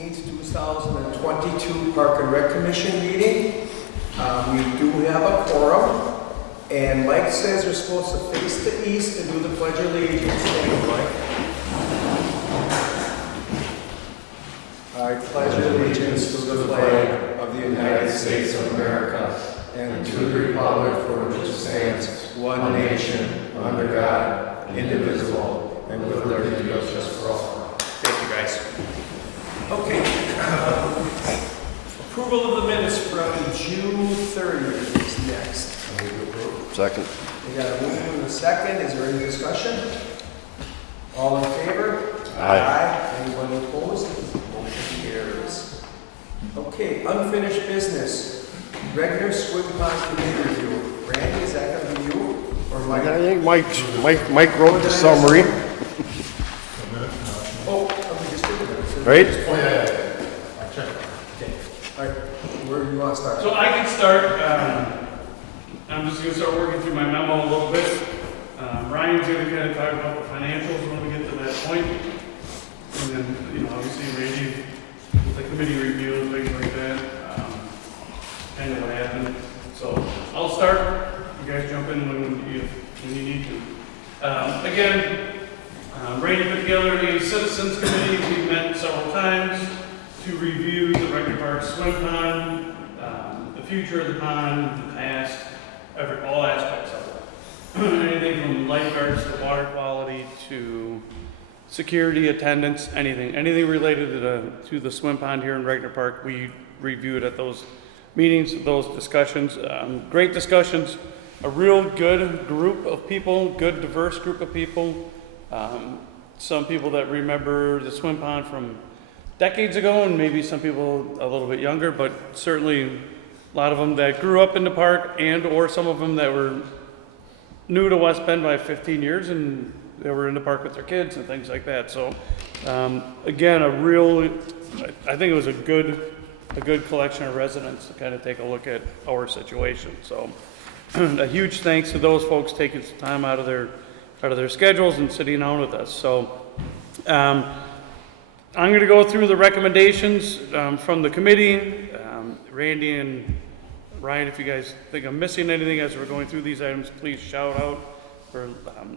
16th, 2022 Park and Rec Commission meeting. We do have a quorum, and Mike says we're supposed to face the east and do the Pledge of Allegiance. Thank you, Mike. I pledge allegiance to the flag of the United States of America and to the republic for which it stands, one nation, under God, indivisible, and with liberty and justice for all. Thank you, guys. Okay. Approval of the minutes from June 30th is next. Second. We got a move and a second. Is there any discussion? All in favor? Aye. Anyone opposed? Motion carries. Okay, unfinished business. Regner Swim Pond Committee Review. Randy, is that going to be you or Mike? I think Mike wrote the summary. Oh, we just did the minutes. Right? Oh, yeah. Okay. All right. Where do you want to start? So I can start. I'm just going to start working through my memo a little bit. Ryan's going to kind of talk about the financials when we get to that point. And then, obviously Randy, the committee review and things like that, kind of what happened. So I'll start. You guys jump in when you need to. Again, Randy put together a citizens committee. We've met several times to review the Regner Park swim pond, the future of the pond, the past, all aspects of it. Anything from lifeguards to water quality to security, attendance, anything related to the swim pond here in Regner Park. We reviewed at those meetings, those discussions. Great discussions. A real good group of people, good diverse group of people. Some people that remember the swim pond from decades ago, and maybe some people a little bit younger, but certainly a lot of them that grew up in the park, and or some of them that were new to West Bend by 15 years and they were in the park with their kids and things like that. So again, I think it was a good collection of residents to kind of take a look at our situation. So a huge thanks to those folks taking some time out of their schedules and sitting down with us. So I'm going to go through the recommendations from the committee. Randy and Ryan, if you guys think I'm missing anything as we're going through these items, please shout out or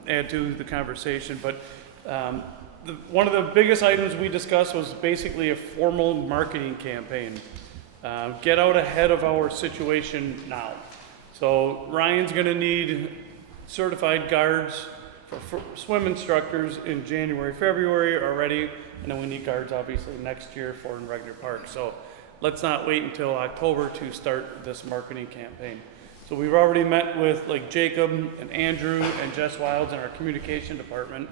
add to the conversation. But one of the biggest items we discussed was basically a formal marketing campaign. Get out ahead of our situation now. So Ryan's going to need certified guards for swim instructors in January, February already, and then we need guards obviously next year for in Regner Park. So let's not wait until October to start this marketing campaign. So we've already met with Jacob and Andrew and Jess Wilds in our communication department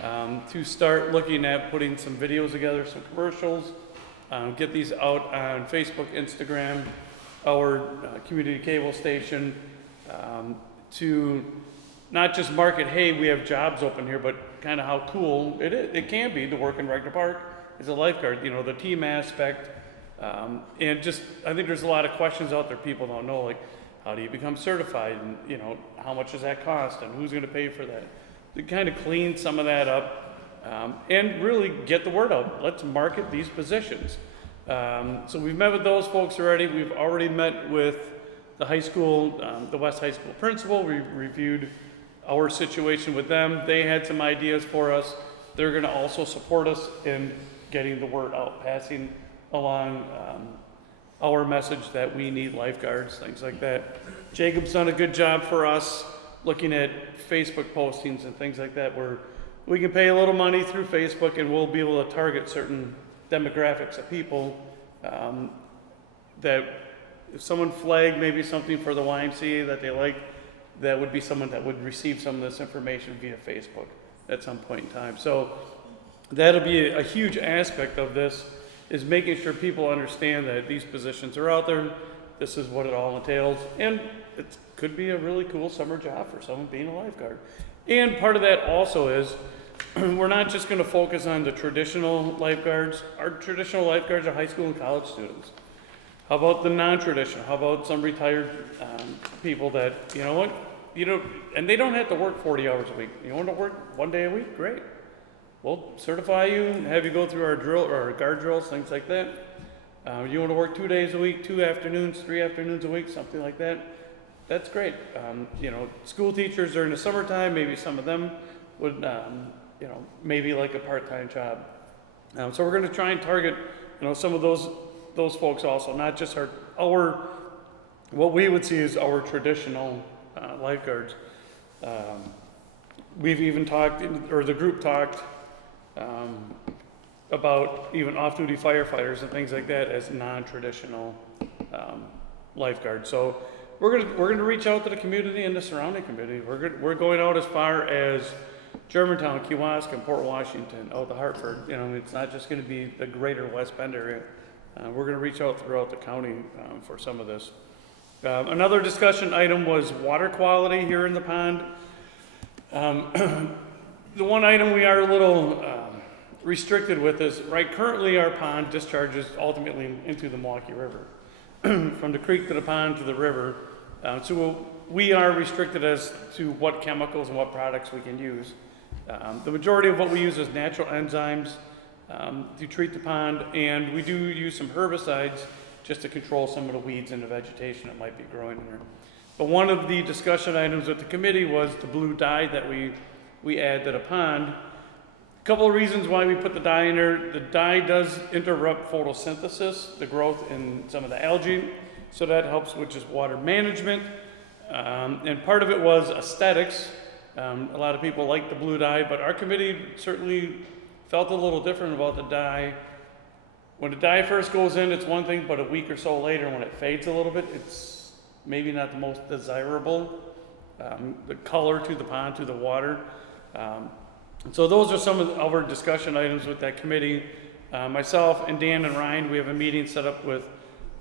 to start looking at putting some videos together, some commercials, get these out on Facebook, Instagram, our community cable station, to not just market, hey, we have jobs open here, but kind of how cool it can be to work in Regner Park as a lifeguard, the team aspect. And just, I think there's a lot of questions out there people don't know, like, how do you become certified? And, how much does that cost? And who's going to pay for that? To kind of clean some of that up and really get the word out. Let's market these positions. So we've met with those folks already. We've already met with the high school, the West High School principal. We reviewed our situation with them. They had some ideas for us. They're going to also support us in getting the word out, passing along our message that we need lifeguards, things like that. Jacob's done a good job for us looking at Facebook postings and things like that, where we can pay a little money through Facebook and we'll be able to target certain demographics of people that if someone flagged maybe something for the YMCA that they like, that would be someone that would receive some of this information via Facebook at some point in time. So that'll be a huge aspect of this, is making sure people understand that these positions are out there. This is what it all entails. And it could be a really cool summer job for someone being a lifeguard. And part of that also is we're not just going to focus on the traditional lifeguards. Our traditional lifeguards are high school and college students. How about the non-traditional? How about some retired people that, and they don't have to work 40 hours a week. You want to work one day a week? Great. we'll certify you and have you go through our drill or our guard drills, things like that. You want to work 2 days a week, 2 afternoons, 3 afternoons a week, something like that. That's great. You know, school teachers during the summertime, maybe some of them would, you know, maybe like a part-time job. So we're going to try and target, you know, some of those folks also, not just our what we would see as our traditional lifeguards. We've even talked, or the group talked, about even off-duty firefighters and things like that as non-traditional lifeguards. So we're gonna reach out to the community and the surrounding community. We're going out as far as Germantown, Kewaskum, Port Washington, out to Hartford. You know, it's not just going to be the greater West Bend area. We're going to reach out throughout the county for some of this. Another discussion item was water quality here in the pond. The one item we are a little restricted with is, right, currently our pond discharges ultimately into the Milwaukee River. From the creek to the pond to the river. So we are restricted as to what chemicals and what products we can use. The majority of what we use is natural enzymes to treat the pond, and we do use some herbicides just to control some of the weeds and the vegetation that might be growing in there. But one of the discussion items with the committee was the blue dye that we add to the pond. A couple of reasons why we put the dye in there. The dye does interrupt photosynthesis, the growth in some of the algae, so that helps with just water management. And part of it was aesthetics. A lot of people like the blue dye, but our committee certainly felt a little different about the dye. When the dye first goes in, it's one thing, but a week or so later, when it fades a little bit, it's maybe not the most desirable. The color to the pond, to the water. So those are some of our discussion items with that committee. Myself and Dan and Ryan, we have a meeting set up with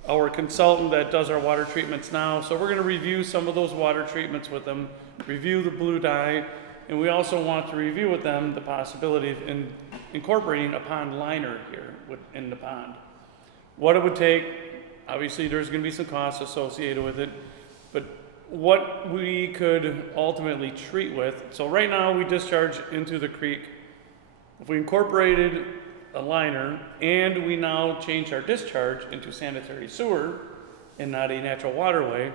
our consultant that does our water treatments now. So we're going to review some of those water treatments with them, review the blue dye, and we also want to review with them the possibility of incorporating a pond liner here in the pond. What it would take, obviously there's going to be some costs associated with it, but what we could ultimately treat with. So right now we discharge into the creek. If we incorporated a liner and we now change our discharge into sanitary sewer and not a natural waterway,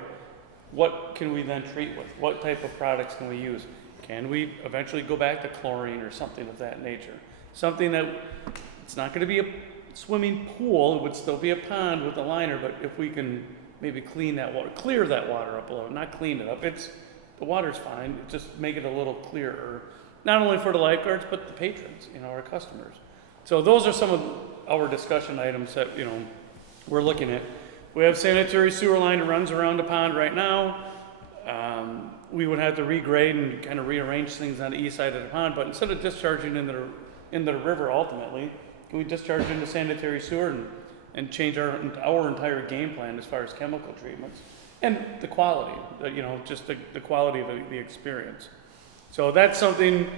what can we then treat with? What type of products can we use? Can we eventually go back to chlorine or something of that nature? Something that, it's not going to be a swimming pool, it would still be a pond with a liner, but if we can maybe clean that water, clear that water up a little, not clean it up. The water's fine, just make it a little clearer, not only for the lifeguards, but the patrons, you know, our customers. So those are some of our discussion items that, you know, we're looking at. We have sanitary sewer line that runs around the pond right now. We would have to regrade and kind of rearrange things on the east side of the pond, but instead of discharging into the river ultimately, can we discharge into sanitary sewer and change our entire game plan as far as chemical treatments and the quality, you know, just the quality of the experience. So that's something,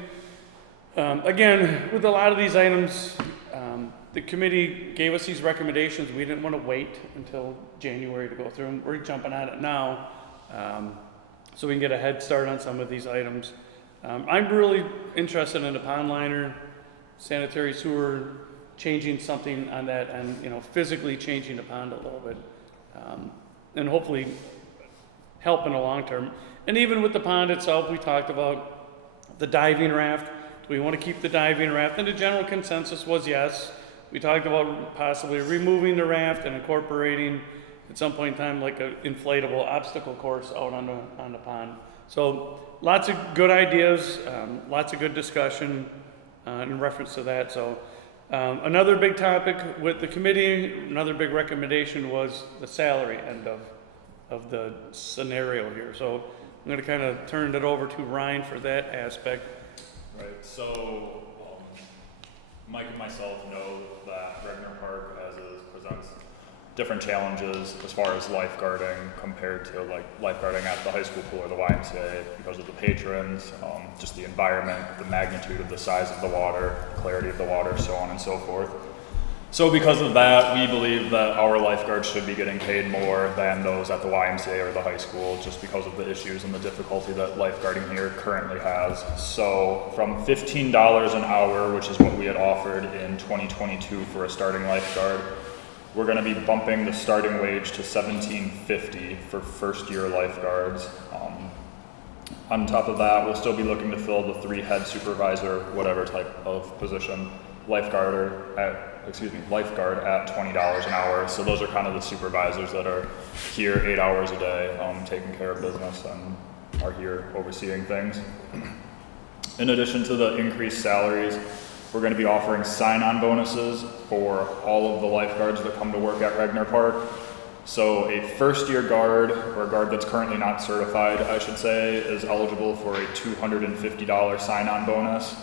again, with a lot of these items, the committee gave us these recommendations. We didn't want to wait until January to go through them. We're jumping on it now, so we can get a head start on some of these items. I'm really interested in the pond liner, sanitary sewer, changing something on that, and, you know, physically changing the pond a little bit, and hopefully help in the long term. And even with the pond itself, we talked about the diving raft. Do we want to keep the diving raft? And the general consensus was yes. We talked about possibly removing the raft and incorporating at some point in time like an inflatable obstacle course out on the pond. So lots of good ideas, lots of good discussion in reference to that. So another big topic with the committee, another big recommendation was the salary end of the scenario here. So I'm going to kind of turn it over to Ryan for that aspect. Right, so Mike and myself know that Regner Park presents different challenges as far as lifeguarding compared to like lifeguarding at the high school pool or the YMCA because of the patrons, just the environment, the magnitude of the size of the water, clarity of the water, so on and so forth. So because of that, we believe that our lifeguards should be getting paid more than those at the YMCA or the high school, just because of the issues and the difficulty that lifeguarding here currently has. So from $15 an hour, which is what we had offered in 2022 for a starting lifeguard, we're going to be bumping the starting wage to $17.50 for first-year lifeguards. On top of that, we'll still be looking to fill the 3 head supervisor, whatever type of position, lifeguard at $20 an hour. So those are kind of the supervisors that are here 8 hours a day, taking care of business and are here overseeing things. In addition to the increased salaries, we're going to be offering sign-on bonuses for all of the lifeguards that come to work at Regner Park. So a first-year guard, or a guard that's currently not certified, I should say, is eligible for a $250 sign-on bonus.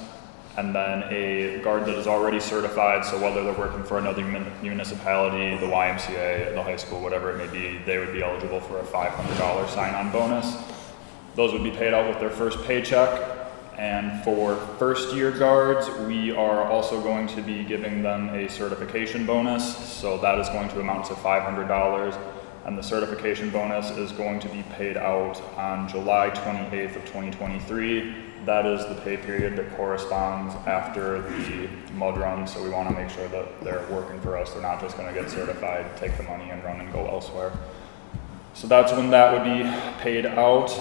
And then a guard that is already certified, so whether they're working for another municipality, the YMCA, the high school, whatever it may be, they would be eligible for a $500 sign-on bonus. Those would be paid out with their first paycheck. And for first-year guards, we are also going to be giving them a certification bonus. So that is going to amount to $500. And the certification bonus is going to be paid out on July 28th of 2023. That is the pay period that corresponds after the mud run, so we want to make sure that they're working for us. They're not just going to get certified, take the money and run and go elsewhere. So that's when that would be paid out.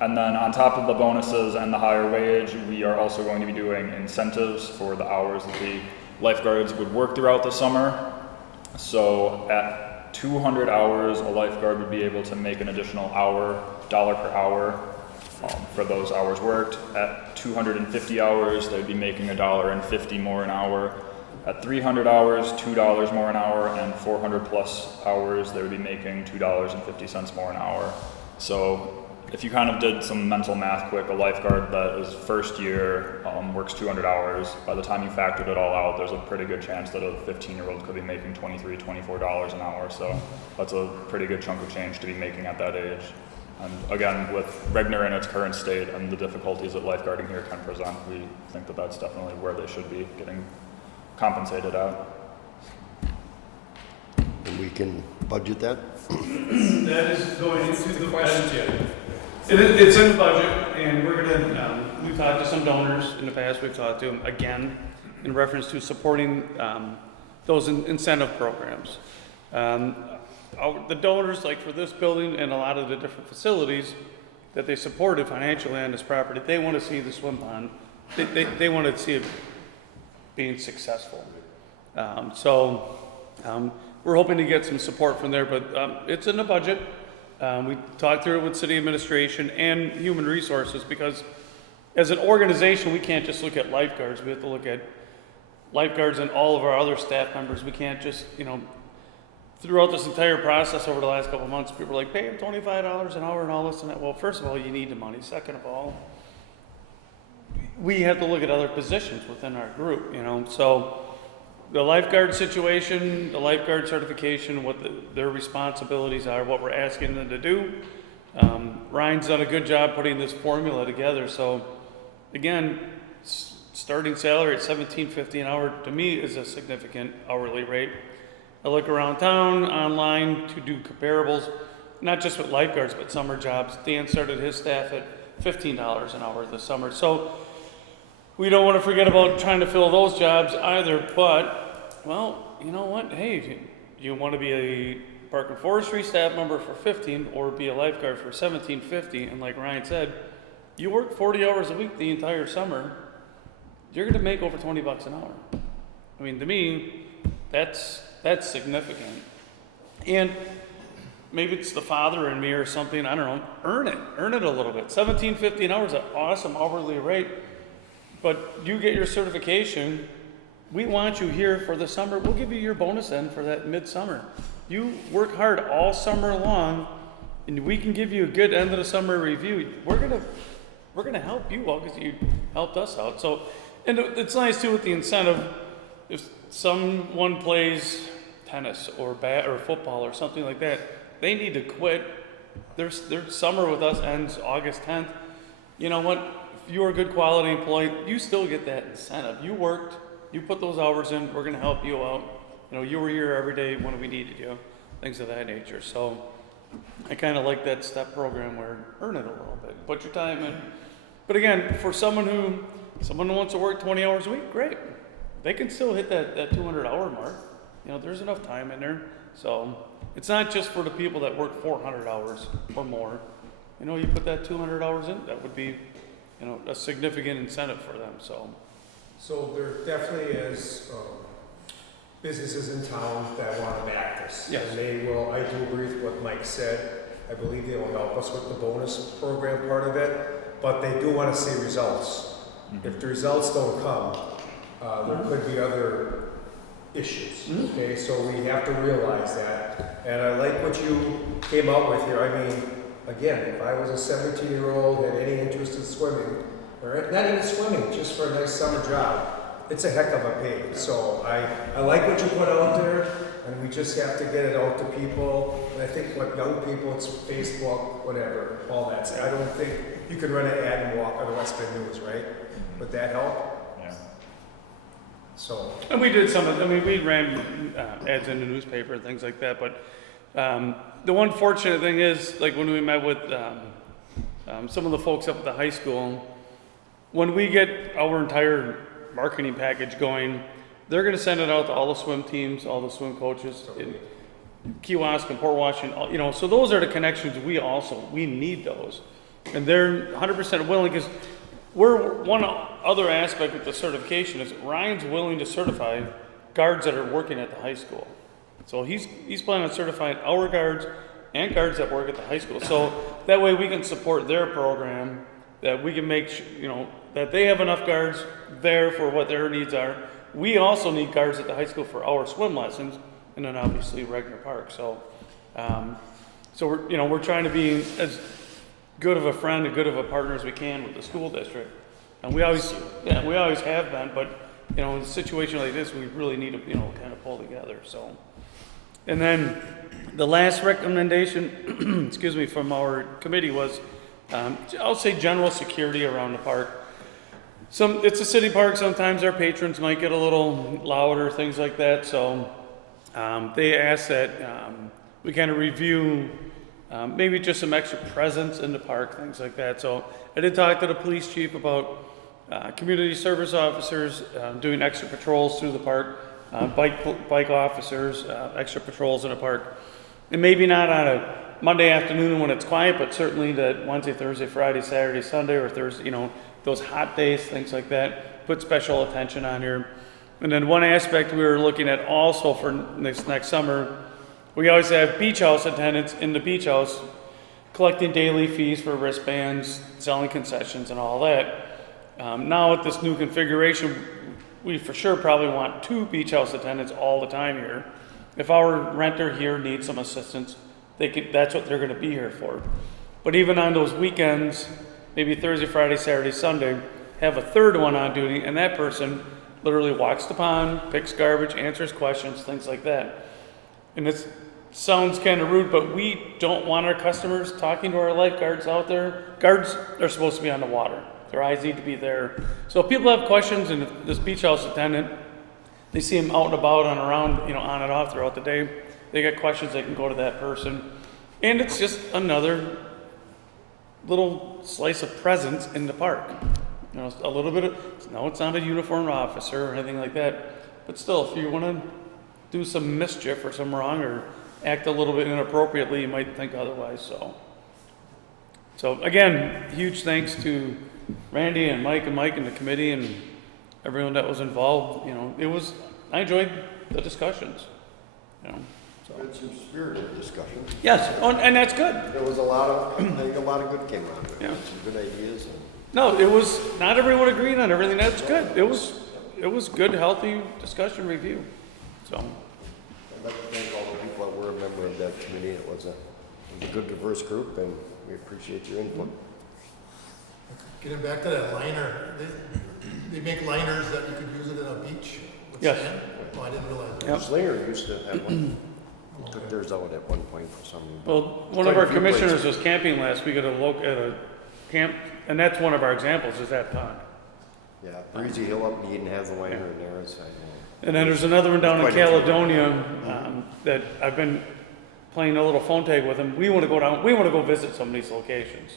And then on top of the bonuses and the higher wage, we are also going to be doing incentives for the hours that the lifeguards would work throughout the summer. So at 200 hours, a lifeguard would be able to make an additional $1 per hour for those hours worked. At 250 hours, they'd be making $1.50 more an hour. At 300 hours, $2 more an hour, and 400 plus hours, they would be making $2.50 more an hour. So if you kind of did some mental math quick, a lifeguard that is first year works 200 hours. By the time you factored it all out, there's a pretty good chance that a 15-year-old could be making $23, $24 an hour. So that's a pretty good chunk of change to be making at that age. And again, with Regner in its current state and the difficulties that lifeguarding here can present, we think that that's definitely where they should be getting compensated at. And we can budget that? That is going into the question. It's in the budget, and we're gonna, we've talked to some donors in the past, we've talked to them again in reference to supporting those incentive programs. The donors, like for this building and a lot of the different facilities that they supported financially on this property, they want to see the swim pond. They want to see it being successful. We're hoping to get some support from there, but it's in the budget. We talked through it with city administration and human resources, because as an organization, we can't just look at lifeguards. We have to look at lifeguards and all of our other staff members. We can't just, throughout this entire process over the last couple of months, people are like, pay them $25 an hour and all this and that. Well, first of all, you need the money. Second of all, we have to look at other positions within our group, So the lifeguard situation, the lifeguard certification, what their responsibilities are, what we're asking them to do. Ryan's done a good job putting this formula together. So again, starting salary at $17.50 an hour to me is a significant hourly rate. I look around town online to do comparables, not just with lifeguards, but summer jobs. Dan started his staff at $15 an hour this summer. So we don't want to forget about trying to fill those jobs either, but, well, you know what? Hey, you want to be a Park and Forestry staff member for $15 or be a lifeguard for $17.50, and like Ryan said, you work 40 hours a week the entire summer, you're going to make over $20 an hour. I mean, to me, that's significant. And maybe it's the father in me or something, I don't know, earn it a little bit. $17.50 an hour is an awesome hourly rate, but you get your certification, we want you here for the summer, we'll give you your bonus then for that midsummer. You work hard all summer long, and we can give you a good end of the summer review. We're gonna help you out because you helped us out. So, and it's nice too with the incentive. If someone plays tennis or or football or something like that, they need to quit. Their summer with us ends August 10th. You know what? If you're a good quality employee, you still get that incentive. You worked, you put those hours in, we're gonna help you out. you were here every day when we needed you, things of that nature. So I kind of like that step program where earn it a little bit, put your time in. But again, for someone who wants to work 20 hours a week, great. They can still hit that 200-hour mark. There's enough time in there. So it's not just for the people that work 400 hours or more. You put that 200 hours in, that would be, a significant incentive for them. So there definitely is businesses in town that want to back this. Yes. And they will, I do agree with what Mike said. I believe they will help us with the bonus program part of it, but they do want to see results. If the results don't come, there could be other issues, okay? So we have to realize that. And I like what you came out with here. I mean, again, if I was a 17-year-old, had any interest in swimming, or not even swimming, just for a nice summer job, it's a heck of a pay. So I like what you put out there, and we just have to get it out to people. And I think what young people, it's Facebook, whatever, all that. I don't think you could run an ad and walk on the West Bend News, right? Would that help? Yeah. So. And we did we ran ads in the newspaper and things like that, but the one fortunate thing is, like when we met with some of the folks up at the high school, when we get our entire marketing package going, they're going to send it out to all the swim teams, all the swim coaches, in Kewaskum and Port Washington, so those are the connections we need those. And they're 100% willing, because one other aspect with the certification is Ryan's willing to certify guards that are working at the high school. So he's planning on certifying our guards and guards that work at the high school. So that way we can support their program, that we can make that they have enough guards there for what their needs are. We also need guards at the high school for our swim lessons, and then obviously Regner Park. So, we're trying to be as good of a friend and good of a partner as we can with the school district, and we always have been. But in a situation like this, we really need to kind of pull together. So, and then the last recommendation, excuse me, from our committee was, I'll say general security around the park. It's a city park. Sometimes our patrons might get a little louder, things like that. So they asked that we kind of review maybe just some extra presence in the park, things like that. So I did talk to the police chief about community service officers doing extra patrols through the park, bike officers, extra patrols in the park. And maybe not on a Monday afternoon when it's quiet, but certainly that Wednesday, Thursday, Friday, Saturday, Sunday, or Thursday, those hot days, things like that, put special attention on here. And then one aspect we were looking at also for this next summer, we always have beach house attendants in the beach house collecting daily fees for wristbands, selling concessions and all that. Now with this new configuration, we for sure probably want 2 beach house attendants all the time here. If our renter here needs some assistance, that's what they're gonna be here for. But even on those weekends, maybe Thursday, Friday, Saturday, Sunday, have a third one on duty, and that person literally walks the pond, picks garbage, answers questions, things like that. And it sounds kind of rude, but we don't want our customers talking to our lifeguards out there. Guards are supposed to be on the water. Their eyes need to be there. So if people have questions, and if this beach house attendant, they see them out and about and around, on and off throughout the day, they get questions, they can go to that person. And it's just another little slice of presence in the park. A little bit of, no, it's not a uniformed officer or anything like that, but still, if you want to do some mischief or some wrong or act a little bit inappropriately, you might think otherwise. So again, huge thanks to Randy and Mike and the committee and everyone that was involved. I enjoyed the discussions. It's some spirited discussion. Yes, and that's good. There was I think a lot of good came out of it. Yeah. Some good ideas. No, it was, not everyone agreed on everything. That's good. It was good, healthy discussion review. So, I'd like to thank all the people that were a member of that committee. It was a good, diverse group, and we appreciate your input. Getting back to that liner, they make liners that you could use it in a beach with Yes. sand? Oh, I didn't realize that. Yep. Slinger used to have one. He took theirs out at one point for some reason. well, one of Quite a our few commissioners places. was camping last week at a camp, and that's one of our examples, is that pond. Yeah, Breezy Hill up in Eden has a liner in there. And then there's another one down in Quite interesting. Caledonia, that I've been playing a little phone tag with them. We want to go down, we want to go visit some of these locations.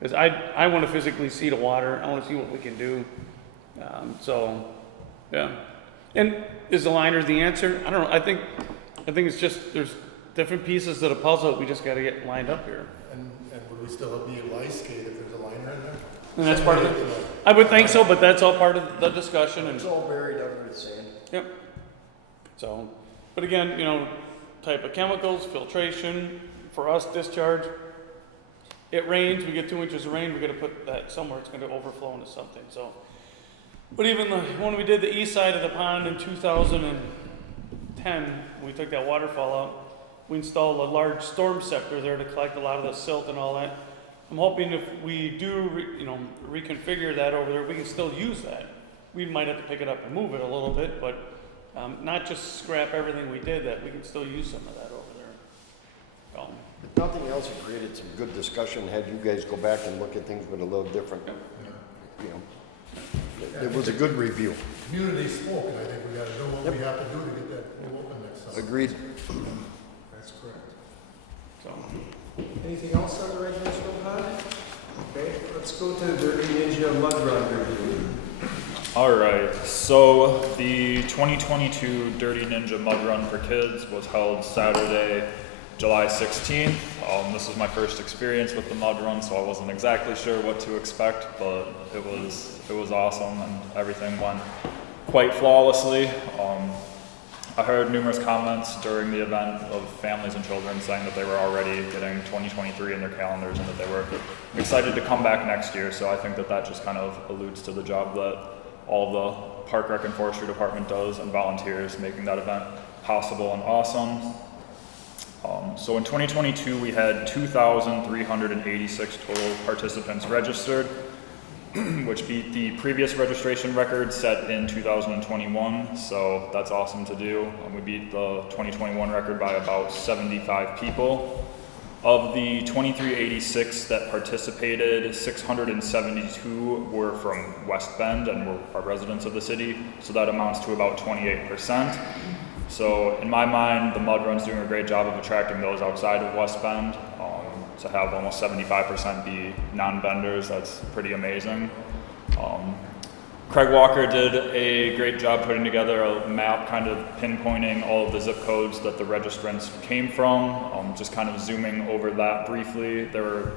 Because I want to physically see the water, I want to see what we can do. So, yeah. And is the liner the answer? I don't know, I think it's just, there's different pieces of the puzzle that we just got to get lined up here. And would we still be a lice skate if there's a liner in there? And that's part of it. I would think so, but that's all part of the discussion. And It's all buried under the sand. yep. So, but again, you know, type of chemicals, filtration, for us, discharge. It rains, we get 2 inches of rain, we got to put that somewhere. It's going to overflow into something. So, but even when we did the east side of the pond in 2010, we took that waterfall out. We installed a large storm scepter there to collect a lot of the silt and all that. I'm hoping if we do, reconfigure that over there, we can still use that. We might have to pick it up and move it a little bit, but not just scrap everything we did, that we can still use some of that over there. If nothing else, it created some good discussion, had you guys go back and look at things with a little different, you know. It was a good review. Community spoke, and I think we gotta know what we have to do to get that pool open next summer. Agreed. That's correct. So, Anything else on the recreational pond? Okay, let's go to the Dirty Ninja Mud Run review. All right, so the 2022 Dirty Ninja Mud Run for Kids was held Saturday, July 16th. This is my first experience with the mud run, so I wasn't exactly sure what to expect, but it was awesome and everything went quite flawlessly. I heard numerous comments during the event of families and children saying that they were already getting 2023 in their calendars and that they were excited to come back next year. So I think that just kind of alludes to the job that all the Park Rec and Forestry Department does and volunteers, making that event possible and awesome. So in 2022, we had 2,386 total participants registered, which beat the previous registration record set in 2021, so that's awesome to do. We beat the 2021 record by about 75 people. Of the 2,386 that participated, 672 were from West Bend and are residents of the city, so that amounts to about 28%. So in my mind, the Mud Run's doing a great job of attracting those outside of West Bend. To have almost 75% be non-benders, that's pretty amazing. Craig Walker did a great job putting together a map kind of pinpointing all of the zip codes that the registrants came from. Just kind of zooming over that briefly, there were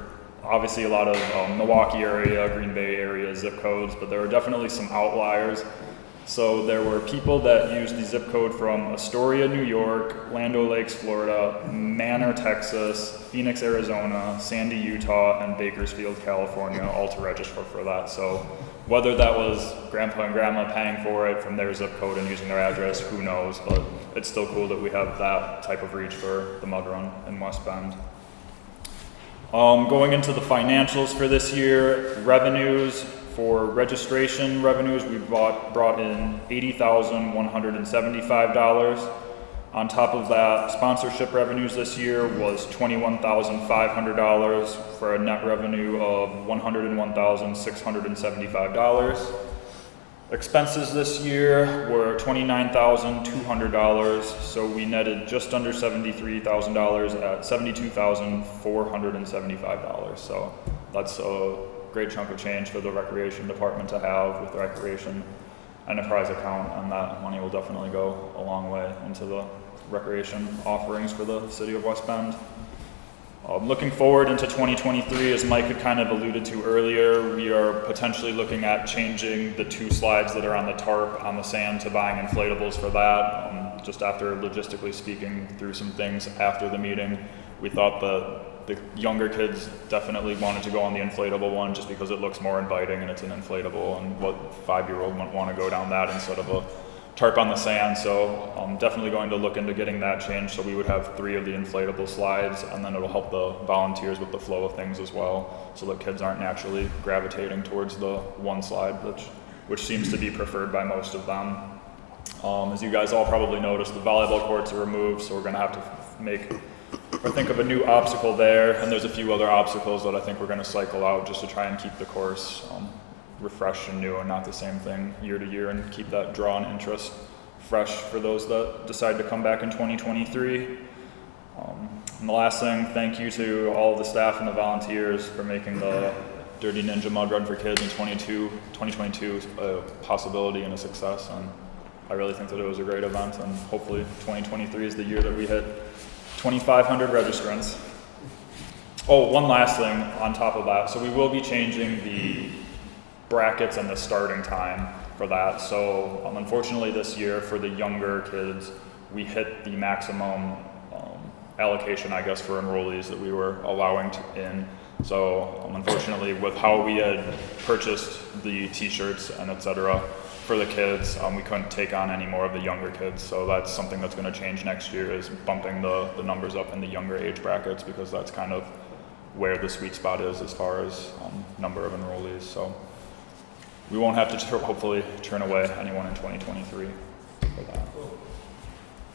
obviously a lot of Milwaukee area, Green Bay area zip codes, but there were definitely some outliers. So there were people that used the zip code from Astoria, New York, Land O'Lakes, Florida, Manor, Texas, Phoenix, Arizona, Sandy, Utah, and Bakersfield, California, all to register for that. So whether that was grandpa and grandma paying for it from their zip code and using their address, who knows, but it's still cool that we have that type of reach for the Mud Run in West Bend. Going into the financials for this year, revenues. For registration revenues, we brought in $80,175. On top of that, sponsorship revenues this year was $21,500 for a net revenue of $101,675. Expenses this year were $29,200, so we netted just under $73,000 at $72,475. So that's a great chunk of change for the recreation department to have with the recreation enterprise account, and that money will definitely go a long way into the recreation offerings for the city of West Bend. Looking forward into 2023, as Mike had kind of alluded to earlier, we are potentially looking at changing the 2 slides that are on the tarp on the sand to buying inflatables for that. Just after logistically speaking through some things after the meeting, we thought the younger kids definitely wanted to go on the inflatable one just because it looks more inviting and it's an inflatable, and what 5-year-old wouldn't want to go down that instead of a tarp on the sand. So I'm definitely going to look into getting that changed so we would have 3 of the inflatable slides, and then it'll help the volunteers with the flow of things as well, so that kids aren't naturally gravitating towards the one slide, which seems to be preferred by most of them. As you guys all probably noticed, the volleyball courts are removed, so we're going to have to think of a new obstacle there, and there's a few other obstacles that I think we're going to cycle out just to try and keep the course refreshed and new and not the same thing year to year, and keep that draw and interest fresh for those that decide to come back in 2023. And the last thing, thank you to all of the staff and the volunteers for making the Dirty Ninja Mud Run for Kids in 2022 a possibility and a success. And I really think that it was a great event, and hopefully 2023 is the year that we hit 2,500 registrants. Oh, one last thing on top of that. So we will be changing the brackets and the starting time for that. So unfortunately this year for the younger kids, we hit the maximum allocation, I guess, for enrollees that we were allowing in. So unfortunately, with how we had purchased the t-shirts and etc. for the kids, we couldn't take on any more of the younger kids. So that's something that's going to change next year, is bumping the numbers up in the younger age brackets, because that's kind of where the sweet spot is as far as number of enrollees. So we won't have to hopefully turn away anyone in 2023 for that.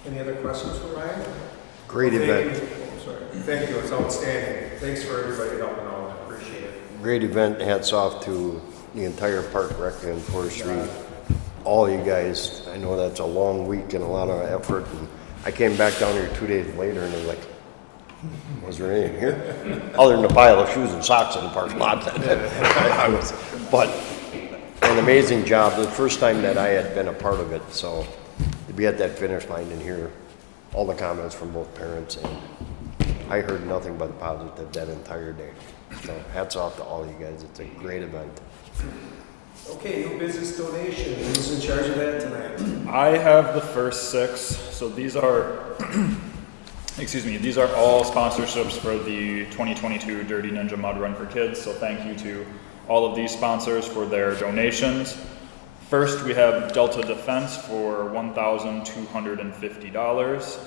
Any other questions for Ryan? Great Thank event. you. Oh, sorry. Thank you, it's outstanding. Thanks for everybody helping out, I appreciate it. Great event. Hats off to the entire park rec and forestry. All you guys. I know that's a long week and a lot of effort. And I came back down here 2 days later and I was like, was there anything here? Other than a pile of shoes and socks in the parking lot. But an amazing job. The first time that I had been a part of it. So to be at that finish line and hear all the comments from both parents, and I heard nothing but positive that entire day. So hats off to all you guys. It's a great event. Okay, new business donation. Who's in charge of that tonight? I have the first 6. So these are, excuse me, these are all sponsorships for the 2022 Dirty Ninja Mud Run for Kids. So thank you to all of these sponsors for their donations. First, we have Delta Defense for $1,250.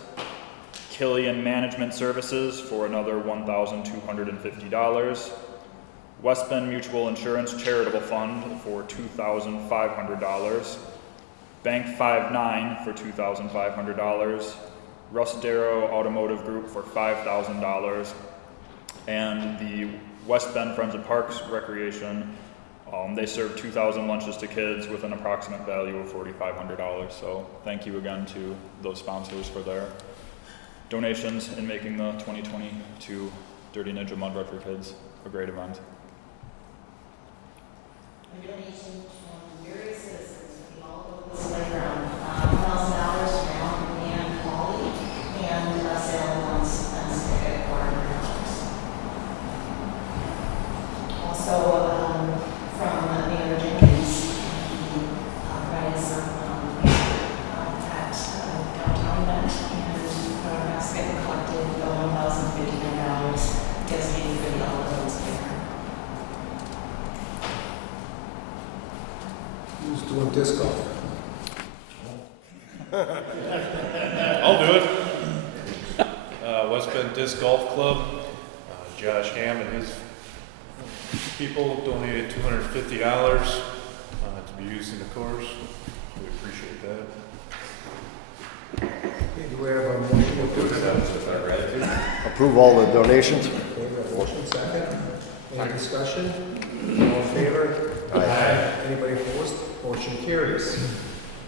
Killian Management Services for another $1,250. West Bend Mutual Insurance Charitable Fund for $2,500. Bank 59 for $2,500. Russ Darrow Automotive Group for $5,000. And the West Bend Friends of Parks Recreation, they serve 2,000 lunches to kids with an approximate value of $4,500. So thank you again to those sponsors for their donations in making the 2022 Dirty Ninja Mud Run for Kids a great event. A donation from various citizens to all over the playground, $1,000 from and Molly, and sale on fence ticket for $100. Also, from Mayor Jenkins, he provided some at downtown event, and basket collected $1,059 designated for the all adults playground. Who's doing disc golf? I'll do it. West Bend Disc Golf Club, Josh Ham and his people donated $250 to be used in the course. We appreciate that. Okay, do we have a motion to approve that? Approve all the donations. Okay, we have a motion, second. Any discussion? All in favor? Aye. Anybody opposed? Motion carries.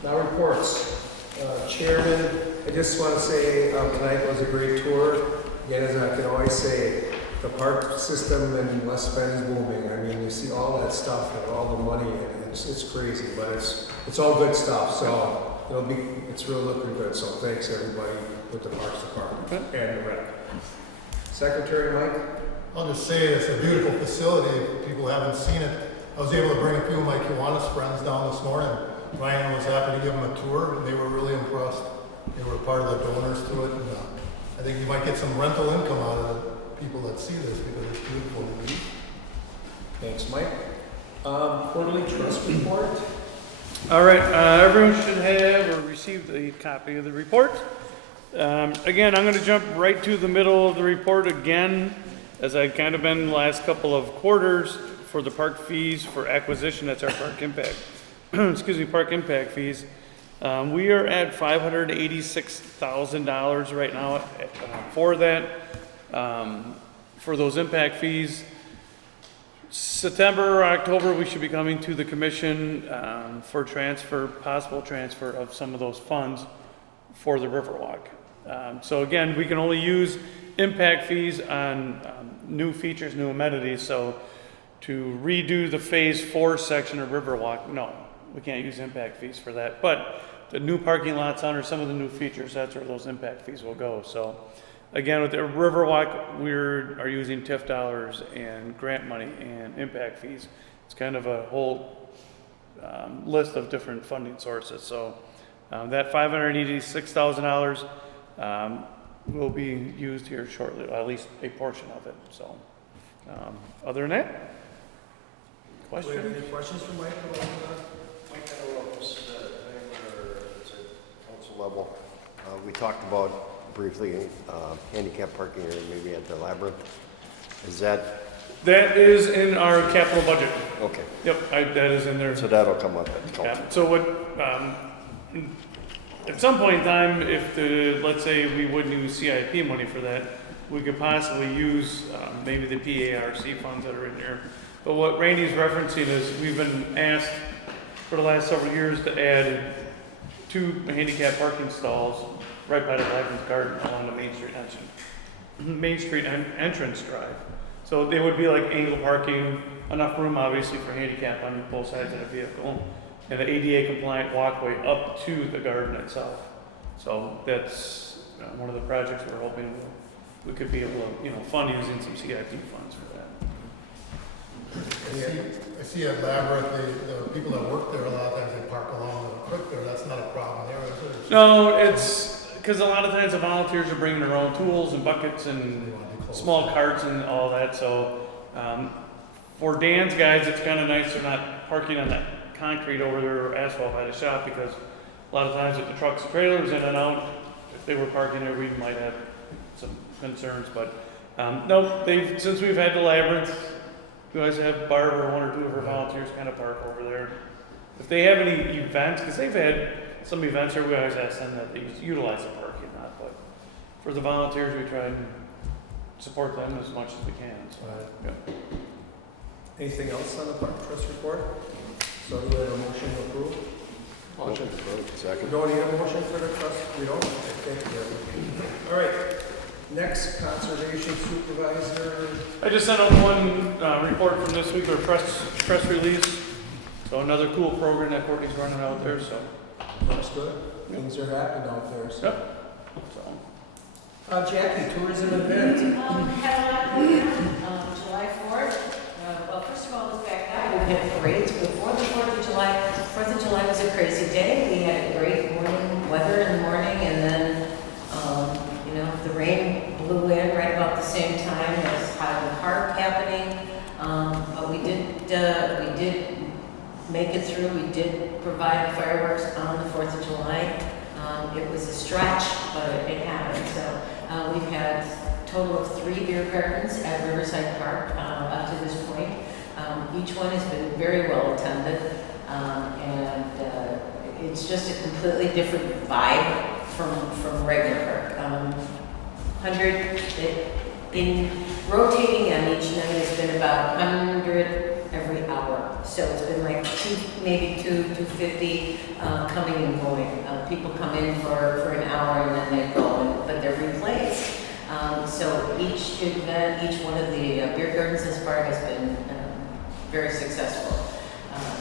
Now reports. Chairman, I just want to say tonight was a great tour. Again, as I can always say, the park system in West Bend is booming. I mean, you see all that stuff and all the money, and it's crazy, but it's all good stuff. So it's really looking good. So thanks everybody with the Parks Department and the rec. Secretary Mike. I'll just say it's a beautiful facility. If people haven't seen it, I was able to bring a few of my Kiwanis friends down this morning. Ryan was happy to give them a tour, and they were really impressed. They were part of the donors to it, and I think you might get some rental income out of the people that see this because it's beautiful. Thanks, Mike. Quarterly trust report. All right, everyone should have or received a copy of the report. Again, I'm going to jump right to the middle of the report again, as I've kind of been the last couple of quarters for the park fees for acquisition. That's our park impact, excuse me, park impact fees. We are at $586,000 right now for that, for those impact fees. September or October, we should be coming to the commission for possible transfer of some of those funds for the Riverwalk. So again, we can only use impact fees on new features, new amenities. So to redo the Phase 4 section of Riverwalk, no, we can't use impact fees for that. But the new parking lots under some of the new features, that's where those impact fees will go. So again, with the Riverwalk, we are using TIF dollars and grant money and impact fees. It's kind of a whole list of different funding sources. So that $586,000 will be used here shortly, or at least a portion of it. So other than that, Do we have questions? any questions for Mike? Mike, I don't know if this is at council level. We talked about briefly handicap parking area, maybe at the Labyrinth. Is that That is in our capital budget. okay? Yep, that is in there. So that'll come up at the council. Yeah, so what, at some point in time, let's say we wouldn't use CIP money for that, we could possibly use maybe the PARC funds that are in there. But what Randy's referencing is we've been asked for the last several years to add 2 handicap parking stalls right by the Labyrinth Garden along the Main Street entrance drive. So they would be like angle parking, enough room obviously for handicap on both sides of the vehicle, and an ADA compliant walkway up to the garden itself. So that's one of the projects we're hoping we could be able to, fund using some CIP funds for that. I see at Labyrinth, the people that work there, a lot of times they park along the creek there. That's not a problem there, is it? No, it's because a lot of times the volunteers are bringing their own tools and buckets and They want to be close. small carts and all that. So for Dan's guys, it's kind of nice they're not parking on that concrete over there or asphalt by the shop, because a lot of times with the trucks and trailers in and out, if they were parking there, we might have some concerns. But no, since we've had the Labyrinth, we always have Barb or 1 or 2 of our volunteers kind of park over there. If they have any events, because they've had some events here, we always ask them that they utilize the parking lot. But for the volunteers, we try and support them as much as we can. So, yeah. Anything else on the Park Trust report? So do we have a motion to approve? Motion. We Second. don't need a motion for the trust? We don't? Okay, thank you. All right. Next, Conservation Supervisor. I just sent out one report from this week, or press release. So another cool program that Courtney's running out there. So, That's good. Things are happening out there. So. yep. So, Jackie, tourism event. Had a lot going on, July 4th. Well, first of all, it's back out. We had parades before the 4th of July. 4th of July was a crazy day. We had a great morning weather in the morning, and then, the rain blew in right about the same time as Highland Park happening. But we did make it through. We did provide fireworks on the 4th of July. It was a stretch, but it happened. So we've had a total of 3 beer gardens at Riverside Park up to this point. Each one has been very well attended, and it's just a completely different vibe from Regner Park. 100 in rotating on each night has been about 100 every hour. So it's been like maybe 250 coming and going. People come in for an hour and then they go, but they're replaced. So each event, each one of the beer gardens this far has been very successful.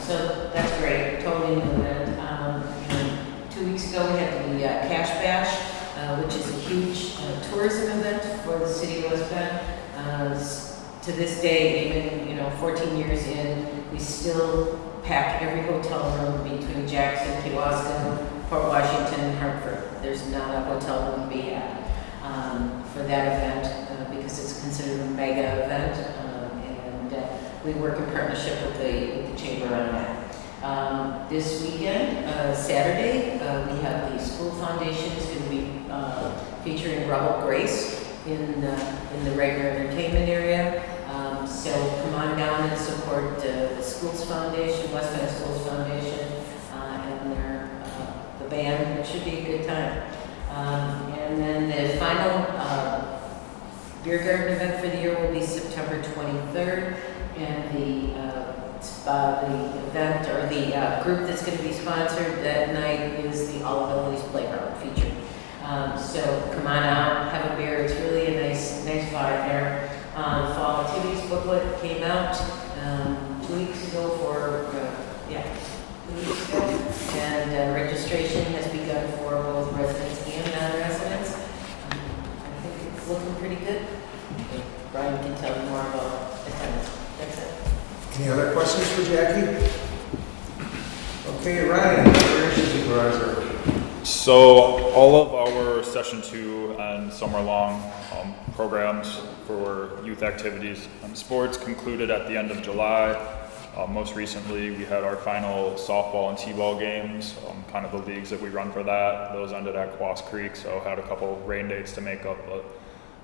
So that's great, totally new event. 2 weeks ago we had the Cash Bash, which is a huge tourism event for the city of West Bend. To this day, even 14 years in, we still pack every hotel room between Jackson, Kewaskum, Port Washington, and Hartford. There's not a hotel room to be had for that event because it's considered a mega event, and we work in partnership with the chamber on that. This weekend, Saturday, we have the school foundation is going to be featuring Rebel Grace in the Regner entertainment area. So come on down and support the Schools Foundation, West Bend Schools Foundation, and the band. It should be a good time. And then the final beer garden event for the year will be September 23rd, And the event or the group that's going to be sponsored that night is the All Abilities Playground feature. So come on out, have a beer. It's really a nice vibe there. The fall activities booklet came out 2 weeks ago for 2 weeks ago, and registration has begun for both residents and non-residents. I think it's looking pretty good. Brian can tell you more about attendance. That's it. Any other questions for Jackie? Okay, Ryan, Recreation Supervisor. So all of our session 2 and summer long programs for youth activities and sports concluded at the end of July. Most recently, we had our final softball and t-ball games, kind of the leagues that we run for that. Those ended at Quas Creek, so had a couple rain dates to make up, but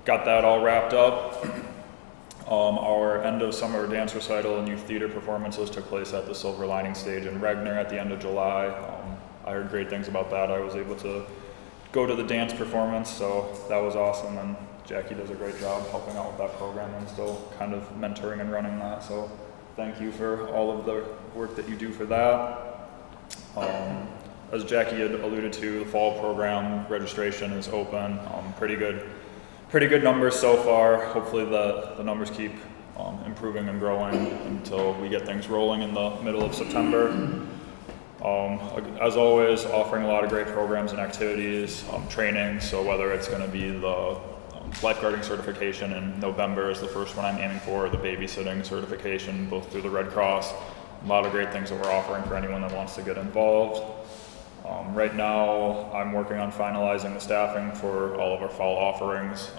got that all wrapped up. Our end of summer dance recital and youth theater performances took place at the Silver Lining Stage in Regner at the end of July. I heard great things about that. I was able to go to the dance performance, so that was awesome, and Jackie does a great job helping out with that program and still kind of mentoring and running that, so thank you for all of the work that you do for that. As Jackie had alluded to, the fall program registration is open. Pretty good numbers so far. Hopefully the numbers keep improving and growing until we get things rolling in the middle of September. As always, offering a lot of great programs and activities, training, so whether it's going to be the lifeguarding certification in November is the first one I'm aiming for, the babysitting certification, both through the Red Cross. A lot of great things that we're offering for anyone that wants to get involved. Right now, I'm working on finalizing the staffing for all of our fall offerings.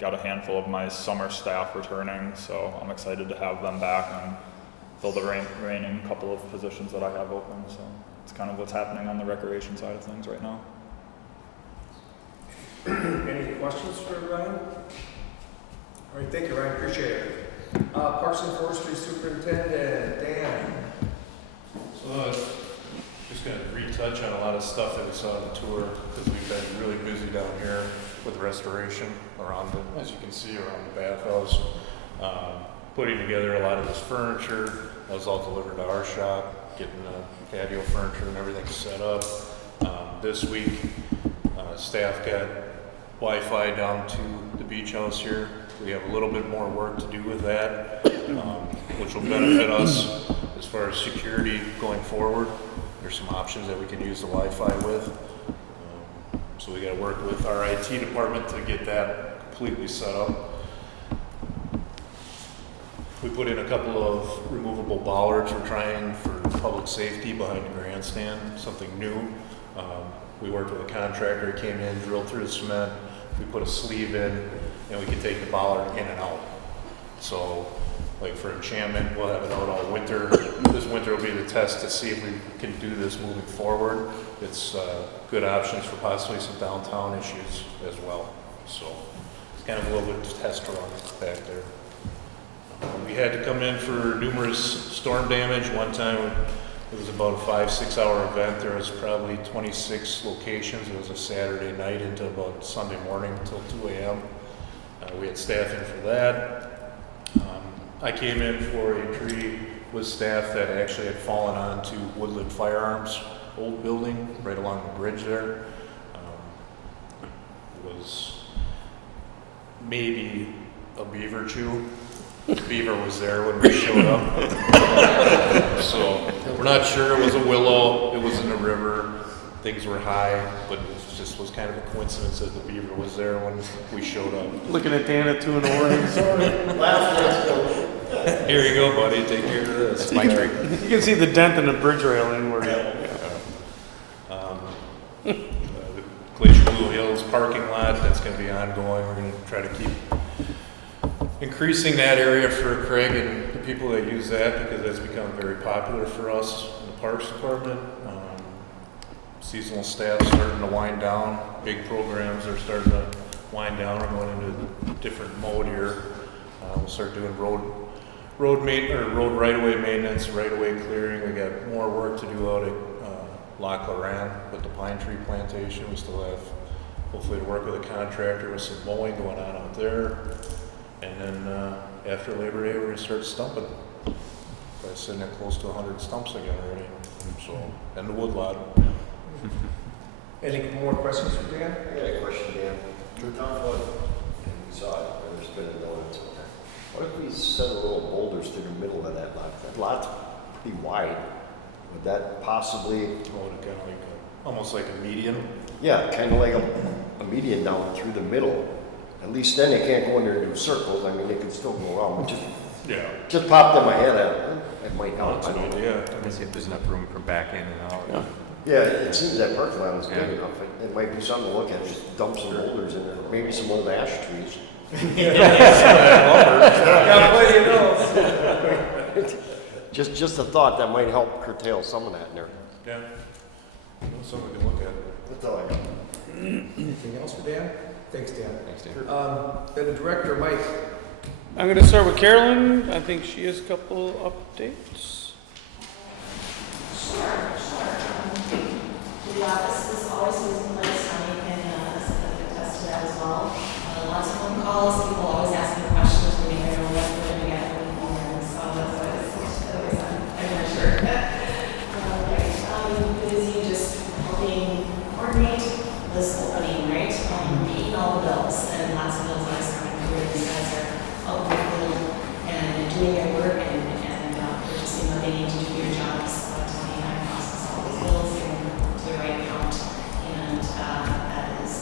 Got a handful of my summer staff returning, so I'm excited to have them back and fill the remaining couple of positions that I have open. So it's kind of what's happening on the recreation side of things right now. Any questions for Ryan? All right, thank you, Ryan. Appreciate it. Parks and Forestry Superintendent, Dan. So just going to retouch on a lot of stuff that we saw on the tour because we've been really busy down here with restoration around the, as you can see, around the bathhouse. Putting together a lot of this furniture. That was all delivered to our shop, getting the patio furniture and everything set up. This week, staff got Wi-Fi down to the beach house here. We have a little bit more work to do with that, which will benefit us as far as security going forward. There's some options that we can use the Wi-Fi with. So we got to work with our IT department to get that completely set up. We put in a couple of removable bollards we're trying for public safety behind the grandstand, something new. We worked with a contractor, he came in, drilled through the cement, we put a sleeve in, and we could take the bollard in and out. So, like for enchantment, we'll have it out all winter. This winter will be the test to see if we can do this moving forward. It's good options for possibly some downtown issues as well. So, it's kind of a little bit of test run back there. We had to come in for numerous storm damage. One time it was about a 5-6 hour event. There was probably 26 locations. It was a Saturday night into about Sunday morning until 2 a.m. We had staff in for that. I came in for a tree with staff that actually had fallen onto Woodland Firearms old building right along the bridge there. It was maybe a beaver chew. The beaver was there when we showed up. So we're not sure. It was a willow. It was in the river. Things were high, but it just was kind of a coincidence that the beaver was there when we showed up. Looking at Dan at 2 in the morning. Here you go, buddy. Take care of this. That's my tree. You can see the dent in the bridge railing where The Glacier Blue Hills parking lot, that's going to be ongoing. We're going to try to keep increasing that area for Craig and the people that use that because that's become very popular for us in the Parks Department. Seasonal staff starting to wind down. Big programs are starting to wind down. We're going into a different mode here. We'll start doing road right-of-way maintenance, right-of-way clearing. We got more work to do out at Lac Loran with the pine tree plantation. We still have hopefully to work with a contractor with some mowing going on out there. And then after Labor Day, we're going to start stumping. Probably sitting at close to 100 stumps again already, so, and the wood lot. Any more questions for Dan? I got a question, Dan. Down flood, and we saw it, there's been a notice on that. What if we set a little boulders through the middle of that lot? That lot's pretty wide. Would that possibly, Oh, kind of like, almost like a median. yeah, kind of like a median down through the middle? At least then they can't go in there and do circles. I mean, they can still go around. Yeah. Just popped in my head. It might help. That's I an don't know. idea. Let me see if there's enough room for back in and out. Yeah, it seems that parking lot is big Yeah. enough. It might be something to look at. Just dump some boulders in there. Maybe some old ash trees. Just a thought that might help curtail some of that in there. Yeah. Something we can look at. That's all I got. Anything else for Dan? Thanks, Dan. Thanks, Dan. Then the Director, Mike. I'm gonna start with Carolyn. I think she has a couple updates. Sure. The office is always using place, Tommy can attest to that as well. Lots of phone calls, people always asking questions, we never know what we're gonna get from the phone, so that's always I'm not sure. Busy just helping coordinate this opening, right? Paying all the bills, and lots of bills always coming through, these guys are out in the field and doing their work and purchasing what they need to do your jobs. Tommy and I process all these bills and to the right account, and that is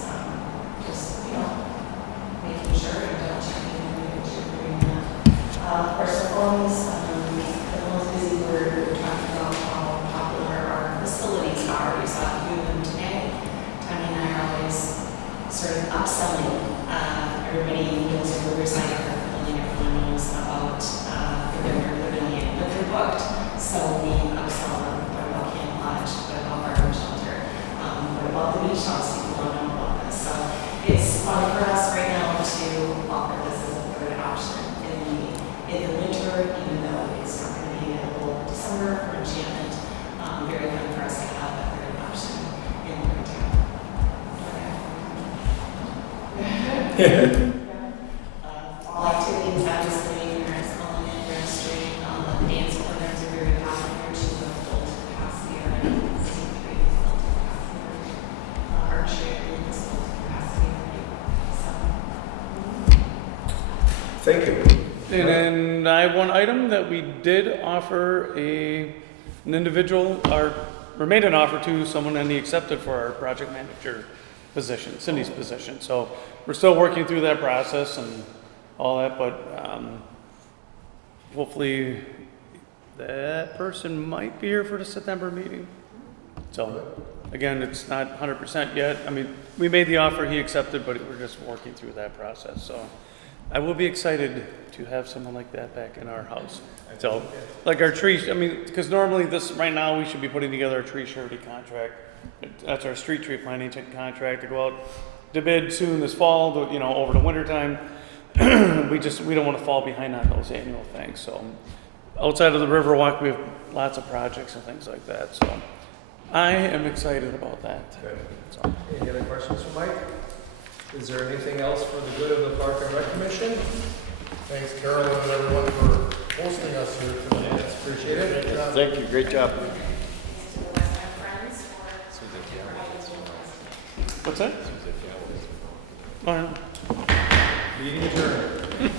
just, making sure and double checking and making sure we're doing that. Of course, the phones, the most busy, we're talking about how popular our facilities are. We saw a few of them today. Tommy and I are always sort of upselling. Everybody knows the Riverside building, everyone knows about the Regner Pavilion, but they're booked. So we upsell them. What about Camp Lodge? What about Garden Shelter? What about the beach house? People don't know about this. So it's fun for us right now to offer this as a third option in the winter, even though it's not going to be available December for enchantment. Very fun for us to have that third option in the winter. All activities, obviously, parents calling in, registering, the dance programs are very popular too, with full capacity already. Full capacity. Archery, everything is full capacity already. So. Thank you. And then I have one item that we did offer an individual, or made an offer to someone, and he accepted for our project manager position, Cindy's position. So we're still working through that process and all that, but hopefully that person might be here for the September meeting. So again, it's not 100% yet. I mean, we made the offer, he accepted, but we're just working through that process. So I will be excited to have someone like that back in our house. So, like our tree, I mean, because normally right now we should be putting together a tree surety contract. That's our street tree planting contract to go out to bid soon this fall, over the winter time. We don't want to fall behind on those annual things. So, outside of the Riverwalk, we have lots of projects and things like that. So, I am excited about that. Good. So. Any other questions for Mike? Is there anything else for the good of the Park and Rec Commission? Thanks, Carolyn and everyone, for hosting us here today. Appreciate it. Great job. Thank you. Great job. What's that? Oh, no. Meeting adjourned.